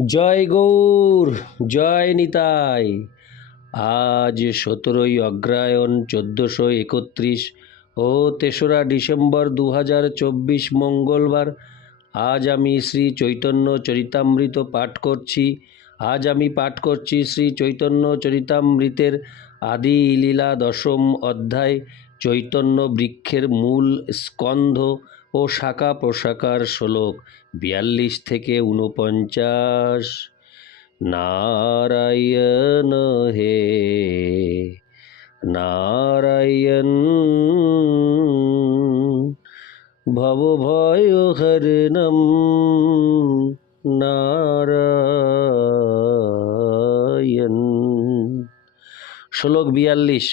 জয় গৌর, জয় নিতাই। আজ সতেরোই অগ্রায়ণ, চোদ্দোশো একত্রিশ ও তেসরা ডিসেম্বর দু হাজার চব্বিশ মঙ্গলবার। আজ আমি শ্রী চৈতন্য চরিতামৃত পাঠ করছি। আজ আমি পাঠ করছি শ্রী চৈতন্য চরিতামৃতের আদি লীলা দশম অধ্যায়। চৈতন্য বৃক্ষের মূল স্কন্ধ ও শাখা প্রশাখার শ্লোক, বিয়াল্লিশ থেকে উনপঞ্চাশ নারায়ণ হে, নারায়ণ ভবভয় হরণম, নারায়ণ। শ্লোক বিয়াল্লিশ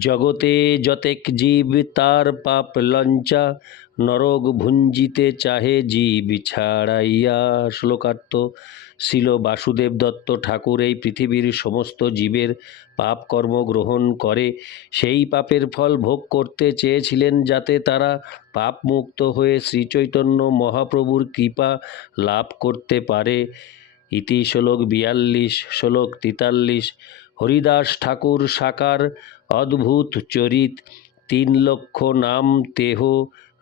জগতে যতেক জীব, তার পাপ লঞ্চা, নরক ভুঞ্জিতে চাহে জীব ছাড়াইয়া। শ্লোকার্থ, শিল বাসুদেব দত্ত ঠাকুর এই পৃথিবীর সমস্ত জীবের পাপ কর্ম গ্রহণ করে। সেই পাপের ফল ভোগ করতে চেয়েছিলেন যাতে তারা পাপ মুক্ত হয়ে শ্রীচৈতন্য মহাপ্রভুর কৃপা লাভ করতে পারে। ইতি শ্লোক বিয়াল্লিশ, শ্লোক তেতাল্লিশ, হরিদাস ঠাকুর সাকার অদ্ভুত চরিত। তিন লক্ষ নাম তেহ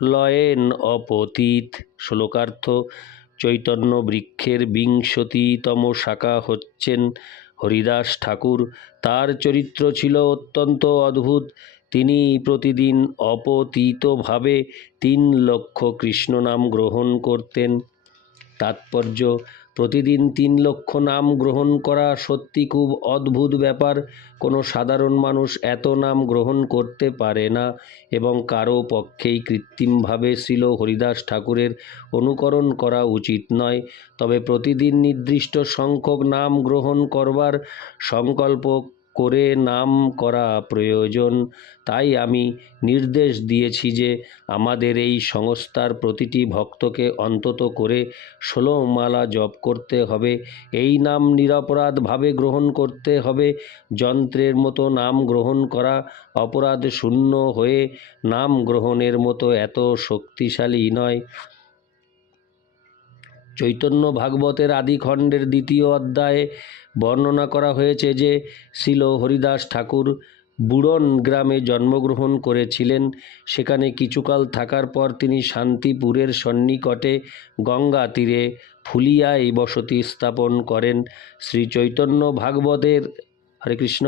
লয়েন অপতীত। শ্লোকার্থ, চৈতন্য বৃক্ষের বিংশতিতম শাখা হচ্ছেন হরিদাস ঠাকুর। তার চরিত্র ছিল অত্যন্ত অদ্ভুত। তিনি প্রতিদিন অপতীতভাবে তিন লক্ষ কৃষ্ণ নাম গ্রহণ করতেন। তাৎপর্য প্রতিদিন তিন লক্ষ নাম গ্রহণ করা সত্যি খুব অদ্ভুত ব্যাপার। কোনো সাধারণ মানুষ এত নাম গ্রহণ করতে পারে না এবং কারও পক্ষেই কৃত্রিমভাবে শ্রীল হরিদাস ঠাকুরের অনুকরণ করা উচিত নয়। তবে প্রতিদিন নির্দিষ্ট সংখ্যক নাম গ্রহণ করবার সংকল্প করে নাম করা প্রয়োজন। তাই আমি নির্দেশ দিয়েছি যে আমাদের এই সংস্থার প্রতিটি ভক্তকে অন্তত করে ষোলো মালা জপ করতে হবে। এই নাম নিরপরাধভাবে গ্রহণ করতে হবে। যন্ত্রের মতো নাম গ্রহণ করা অপরাধ শূন্য হয়ে নাম গ্রহণের মতো এত শক্তিশালী নয়। চৈতন্য ভাগবতের আদি খণ্ডের দ্বিতীয় অধ্যায়ে বর্ণনা করা হয়েছে যে শিল হরিদাস ঠাকুর বুড়ন গ্রামে জন্মগ্রহণ করেছিলেন। সেখানে কিছুকাল থাকার পর তিনি শান্তিপুরের সন্নিকটে গঙ্গা তীরে ফুলিয়ায় বসতি স্থাপন করেন। শ্রী চৈতন্য ভাগবতের হরে কৃষ্ণ,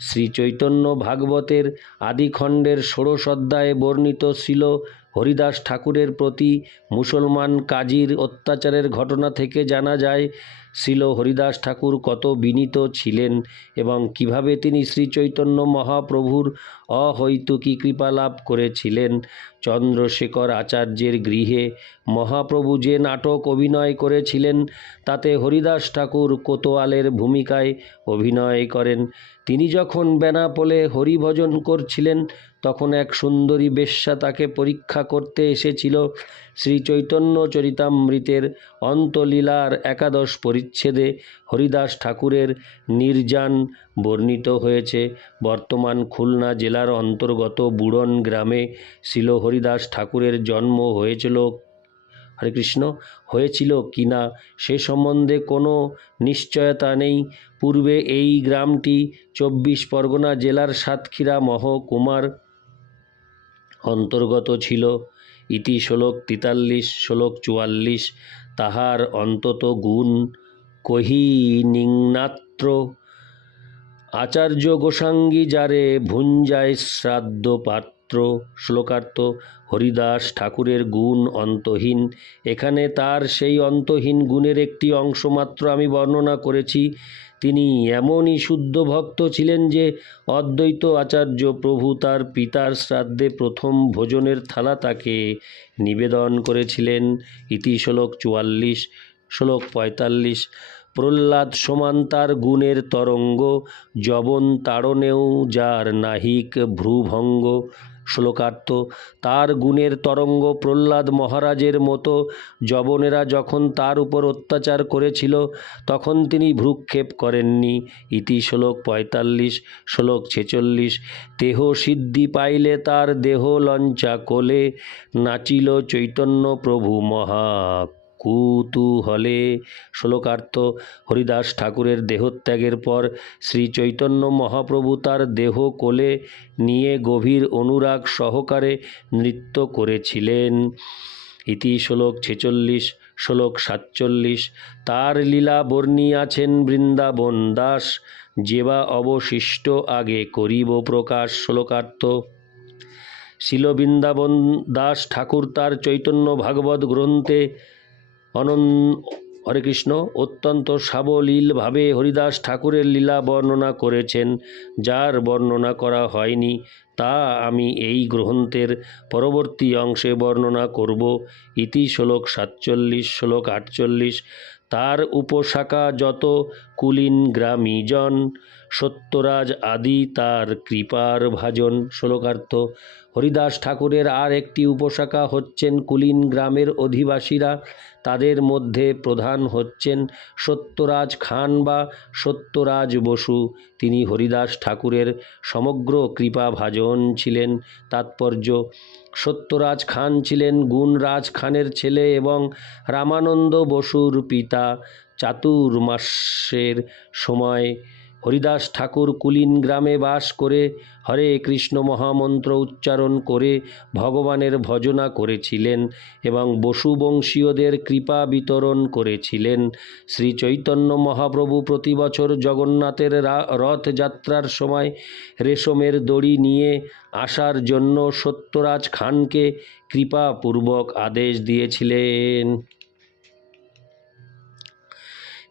শ্রী চৈতন্য ভাগবতের আদিখণ্ডের ষোড়শ অধ্যায়ে বর্ণিত ছিল হরিদাস ঠাকুরের প্রতি মুসলমান কাজীর অত্যাচারের ঘটনা থেকে জানা যায় শিল হরিদাস ঠাকুর কত বিনীত ছিলেন এবং কীভাবে তিনি শ্রী চৈতন্য মহাপ্রভুর অহৈতুকী কৃপা লাভ করেছিলেন? চন্দ্রশেখর আচার্যের গৃহে মহাপ্রভু যে নাটক অভিনয় করেছিলেন, তাতে হরিদাস ঠাকুর কোতোয়ালের ভূমিকায় অভিনয় করেন। তিনি যখন বেনাপোলে হরিভজন করছিলেন, তখন এক সুন্দরী বেশ্যা তাকে পরীক্ষা করতে এসেছিল। শ্রী চৈতন্য চরিতামৃতের অন্তলীলার একাদশ পরিচ্ছেদে হরিদাস ঠাকুরের নির্যান বর্ণিত হয়েছে। বর্তমান খুলনা জেলার অন্তর্গত বুড়ন গ্রামে শিল হরিদাস ঠাকুরের জন্ম হয়েছিল। হরে কৃষ্ণ, হয়েছিল কিনা সে সম্বন্ধে কোনো নিশ্চয়তা নেই। পূর্বে এই গ্রামটি চব্বিশ পরগনা জেলার সাতক্ষীরা মহকুমার অন্তর্গত ছিল। ইতি শ্লোক তেতাল্লিশ, শ্লোক চুয়াল্লিশ, তাহার অন্তত গুণ কহিনিংনাত্র আচার্য গোসাঙ্গী যারে ভুঞ্জায় শ্রাদ্ধ পাত্র শ্লোকার্থ, হরিদাস ঠাকুরের গুণ অন্তহীন, এখানে তার সেই অন্তহীন গুণের একটি অংশ মাত্র আমি বর্ণনা করেছি। তিনি এমনই শুদ্ধ ভক্ত ছিলেন যে অদ্বৈত আচার্য প্রভু তার পিতার শ্রাদ্ধে প্রথম ভোজনের থালা তাকে নিবেদন করেছিলেন। ইতি শ্লোক চুয়াল্লিশ, শ্লোক পঁয়তাল্লিশ প্রহ্লাদ সমান তার গুণের তরঙ্গ, যবন তাড়নেও যার নাহিক ভ্রুভঙ্গ। শ্লোকার্থ, তার গুণের তরঙ্গ প্রহ্লাদ মহারাজের মতো, যবনেরা যখন তার উপর অত্যাচার করেছিল, তখন তিনি ভ্রুক্ষেপ করেননি। ইতি শ্লোক পঁয়তাল্লিশ, শ্লোক ছেচল্লিশ, দেহ সিদ্ধি পাইলে তার দেহ লঞ্চা কোলে, নাচিল চৈতন্য প্রভু মহা কুতূহলে শ্লোকার্থ হরিদাস ঠাকুরের দেহত্যাগের পর শ্রী চৈতন্য মহাপ্রভু তার দেহ কোলে নিয়ে গভীর অনুরাগ সহকারে নৃত্য করেছিলেন। ইতি শ্লোক ছেচল্লিশ, শ্লোক সাতচল্লিশ। তার লীলা বর্ণী আছেন বৃন্দাবন দাস, যেবা অবশিষ্ট আগে করিব প্রকাশ। শ্লোকার্থ, শিল বৃন্দাবন দাস ঠাকুর তার চৈতন্য ভাগবত গ্রন্থে অনন হরে কৃষ্ণ অত্যন্ত সাবলীলভাবে হরিদাস ঠাকুরের লীলা বর্ণনা করেছেন, যার বর্ণনা করা হয়নি। তা আমি এই গ্রন্থের পরবর্তী অংশে বর্ণনা করব। ইতি শ্লোক সাতচল্লিশ, শ্লোক আটচল্লিশ। তার উপশাখা যত কুলীন গ্রামীজন সত্যরাজ আদি তার কৃপার ভাজন শ্লোকার্থ। হরিদাস ঠাকুরের আর একটি উপশাখা হচ্ছেন কুলীন গ্রামের অধিবাসীরা। তাদের মধ্যে প্রধান হচ্ছেন সত্যরাজ খান বা সত্যরাজ বসু। তিনি হরিদাস ঠাকুরের সমগ্র কৃপাভাজন ছিলেন। তাৎপর্য, সত্যরাজ খান ছিলেন গুণরাজ খানের ছেলে এবং রামানন্দ বসুর পিতা। চাতুর্মাসের সময় হরিদাস ঠাকুর কুলীন গ্রামে বাস করে হরে কৃষ্ণ মহামন্ত্র উচ্চারণ করে ভগবানের ভজনা করেছিলেন এবং বসুবংশীয়দের কৃপা বিতরণ করেছিলেন। শ্রী চৈতন্য মহাপ্রভু প্রতি বছর জগন্নাথের রথযাত্রার সময় রেশমের দড়ি নিয়ে আসার জন্য সত্যরাজ খানকে কৃপাপূর্বক আদেশ দিয়েছিলেন।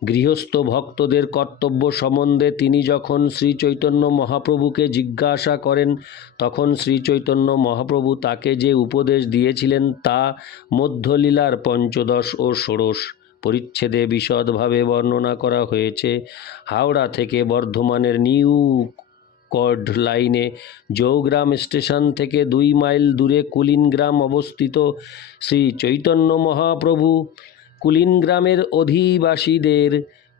গৃহস্থ ভক্তদের কর্তব্য সম্বন্ধে তিনি যখন শ্রী চৈতন্য মহাপ্রভুকে জিজ্ঞাসা করেন, তখন শ্রী চৈতন্য মহাপ্রভু তাকে যে উপদেশ দিয়েছিলেন তা মধ্যলীলার পঞ্চদশ ও ষোড়শ পরিচ্ছেদে বিশদভাবে বর্ণনা করা হয়েছে। হাওড়া থেকে বর্ধমানের নিউ কড লাইনে জৌগ্রাম স্টেশন থেকে দুই মাইল দূরে কুলিনগ্রাম অবস্থিত শ্রী চৈতন্য মহাপ্রভু কুলিন গ্রামের অধিবাসীদের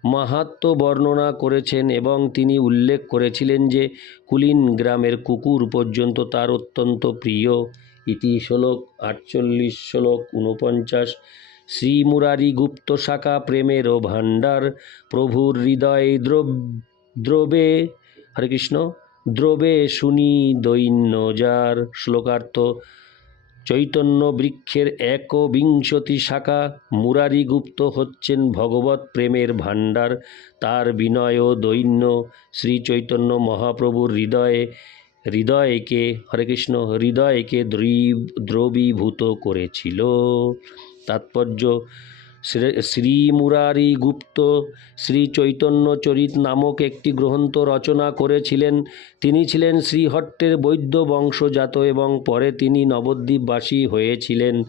মাহাত্ম বর্ণনা করেছেন এবং তিনি উল্লেখ করেছিলেন যে কুলিন গ্রামের কুকুর পর্যন্ত তার অত্যন্ত প্রিয় ইতি শ্লোক আটচল্লিশ শ্লোক উনপঞ্চাশ শ্রী মুরারি গুপ্ত শাখা প্রেমেরও ভাণ্ডার প্রভুর হৃদয় দ্রব দ্রবে হরে কৃষ্ণ, দ্রবে শুনি দৈন্য যার। শ্লোকার্থ চৈতন্য বৃক্ষের একবিংশতি শাখা মুরারিগুপ্ত হচ্ছেন ভগবত প্রেমের ভাণ্ডার। তার বিনয় ও দৈন্য শ্রী চৈতন্য মহাপ্রভুর হৃদয়ে, হৃদয়কে, হরে কৃষ্ণ, হৃদয়কে দ্রী- দ্রবীভূত করেছিল। তাৎপর্য শ্রী- মুরারি গুপ্ত শ্রী চৈতন্য চরিত নামক একটি গ্রন্থ রচনা করেছিলেন। তিনি ছিলেন শ্রীহট্টের বৈদ্য বংশজাত এবং পরে তিনি নবদ্বীপবাসী হয়েছিলেন।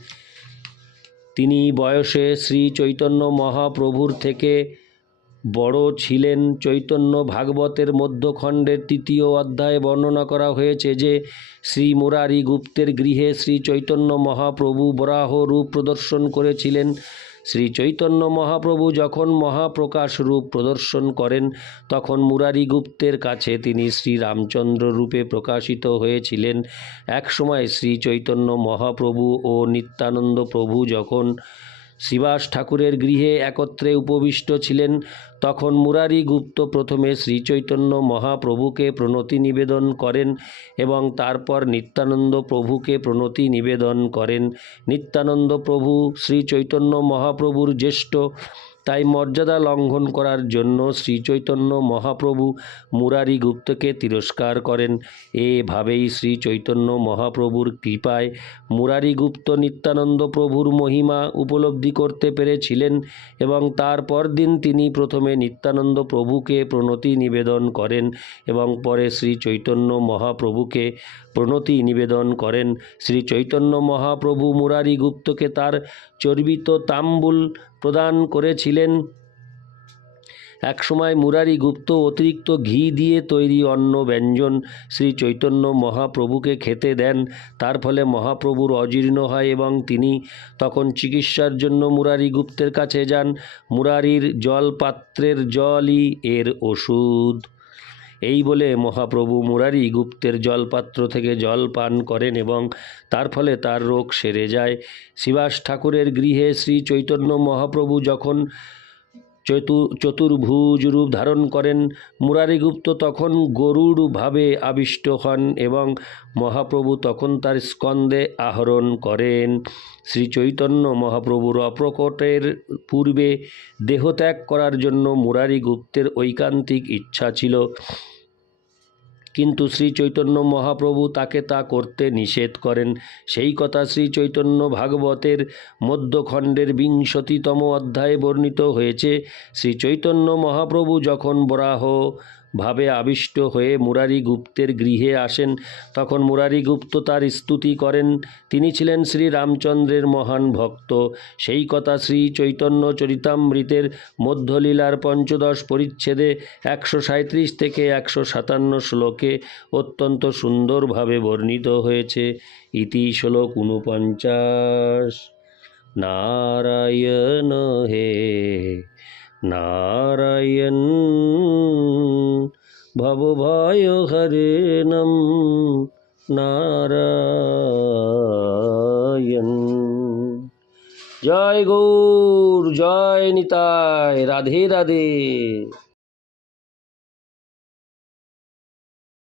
তিনি বয়সে শ্রী চৈতন্য মহাপ্রভুর থেকে বড় ছিলেন। চৈতন্য ভাগবতের মধ্যখণ্ডের তৃতীয় অধ্যায়ে বর্ণনা করা হয়েছে যে শ্রী মুরারি গুপ্তের গৃহে শ্রী চৈতন্য মহাপ্রভু বরাহ রূপ প্রদর্শন করেছিলেন। শ্রী চৈতন্য মহাপ্রভু যখন মহাপ্রকাশ রূপ প্রদর্শন করেন, তখন মুরারি গুপ্তের কাছে তিনি শ্রী রামচন্দ্র রূপে প্রকাশিত হয়েছিলেন। একসময় শ্রী চৈতন্য মহাপ্রভু ও নিত্যানন্দ প্রভু যখন শ্রীবাস ঠাকুরের গৃহে একত্রে উপবিষ্ট ছিলেন, তখন মুরারি গুপ্ত প্রথমে শ্রীচৈতন্য মহাপ্রভুকে প্রণতি নিবেদন করেন এবং তারপর নিত্যানন্দ প্রভুকে প্রণতি নিবেদন করেন। নিত্যানন্দ প্রভু শ্রীচৈতন্য মহাপ্রভুর জ্যেষ্ঠ তাই মর্যাদা লঙ্ঘন করার জন্য শ্রীচৈতন্য মহাপ্রভু মুরারি গুপ্তকে তিরস্কার করেন। এভাবেই শ্রীচৈতন্য মহাপ্রভুর কৃপায় মুরারি গুপ্ত নিত্যানন্দ প্রভুর মহিমা উপলব্ধি করতে পেরেছিলেন এবং তারপর দিন তিনি প্রথমে নিত্যানন্দ প্রভুকে প্রণতি নিবেদন করেন এবং পরে শ্রী চৈতন্য মহাপ্রভুকে প্রণতি নিবেদন করেন। শ্রী চৈতন্য মহাপ্রভু মুরারি গুপ্তকে তার চর্বিত তাম্বুল প্রদান করেছিলেন। একসময় মুরারি গুপ্ত অতিরিক্ত ঘি দিয়ে তৈরি অন্ন ব্যঞ্জন শ্রী চৈতন্য মহাপ্রভুকে খেতে দেন। তার ফলে মহাপ্রভুর অজীর্ণ হয় এবং তিনি তখন চিকিৎসার জন্য মুরারি গুপ্তের কাছে যান। মুরারির জল পাত্রের জলই এর ওষুধ। এই বলে মহাপ্রভু মুরারি গুপ্তের জলপাত্র থেকে জল পান করেন এবং তার ফলে তার রোগ সেরে যায়। শিবাস ঠাকুরের গৃহে শ্রী চৈতন্য মহাপ্রভু যখন চতু, চতুর্ভুজ রূপ ধারণ করেন। মুরারিগুপ্ত তখন গরুড় ভাবে আবিষ্ট হন এবং মহাপ্রভু তখন তার স্কন্দে আহরণ করেন। শ্রী চৈতন্য মহাপ্রভুর অপ্রকটের পূর্বে দেহত্যাগ করার জন্য মুরারিগুপ্তের ঐকান্তিক ইচ্ছা ছিল। কিন্তু শ্রী চৈতন্য মহাপ্রভু তাকে তা করতে নিষেধ করেন। সেই কথা শ্রী চৈতন্য ভাগবতের মধ্যখণ্ডের বিংশতিতম অধ্যায়ে বর্ণিত হয়েছে। শ্রী চৈতন্য মহাপ্রভু যখন বরাহ ভাবে আবিষ্ট হয়ে মুরারি গুপ্তের গৃহে আসেন। তখন মুরারি গুপ্ত তার স্তুতি করেন। তিনি ছিলেন শ্রী রামচন্দ্রের মহান ভক্ত। সেই কথা শ্রী চৈতন্য চরিতামৃতের মধ্যলীলার পঞ্চদশ পরিচ্ছেদে একশো সাঁত্রিশ থেকে একশো সাতান্ন শ্লোকে অত্যন্ত সুন্দরভাবে বর্ণিত হয়েছে। ইতি শ্লোক ঊনপঞ্চাশ। নারায়ণ হে নারায়ণ ভবভয় হরে নম নারায়ণ জয় গৌর জয় নিতায় রাধে রাধে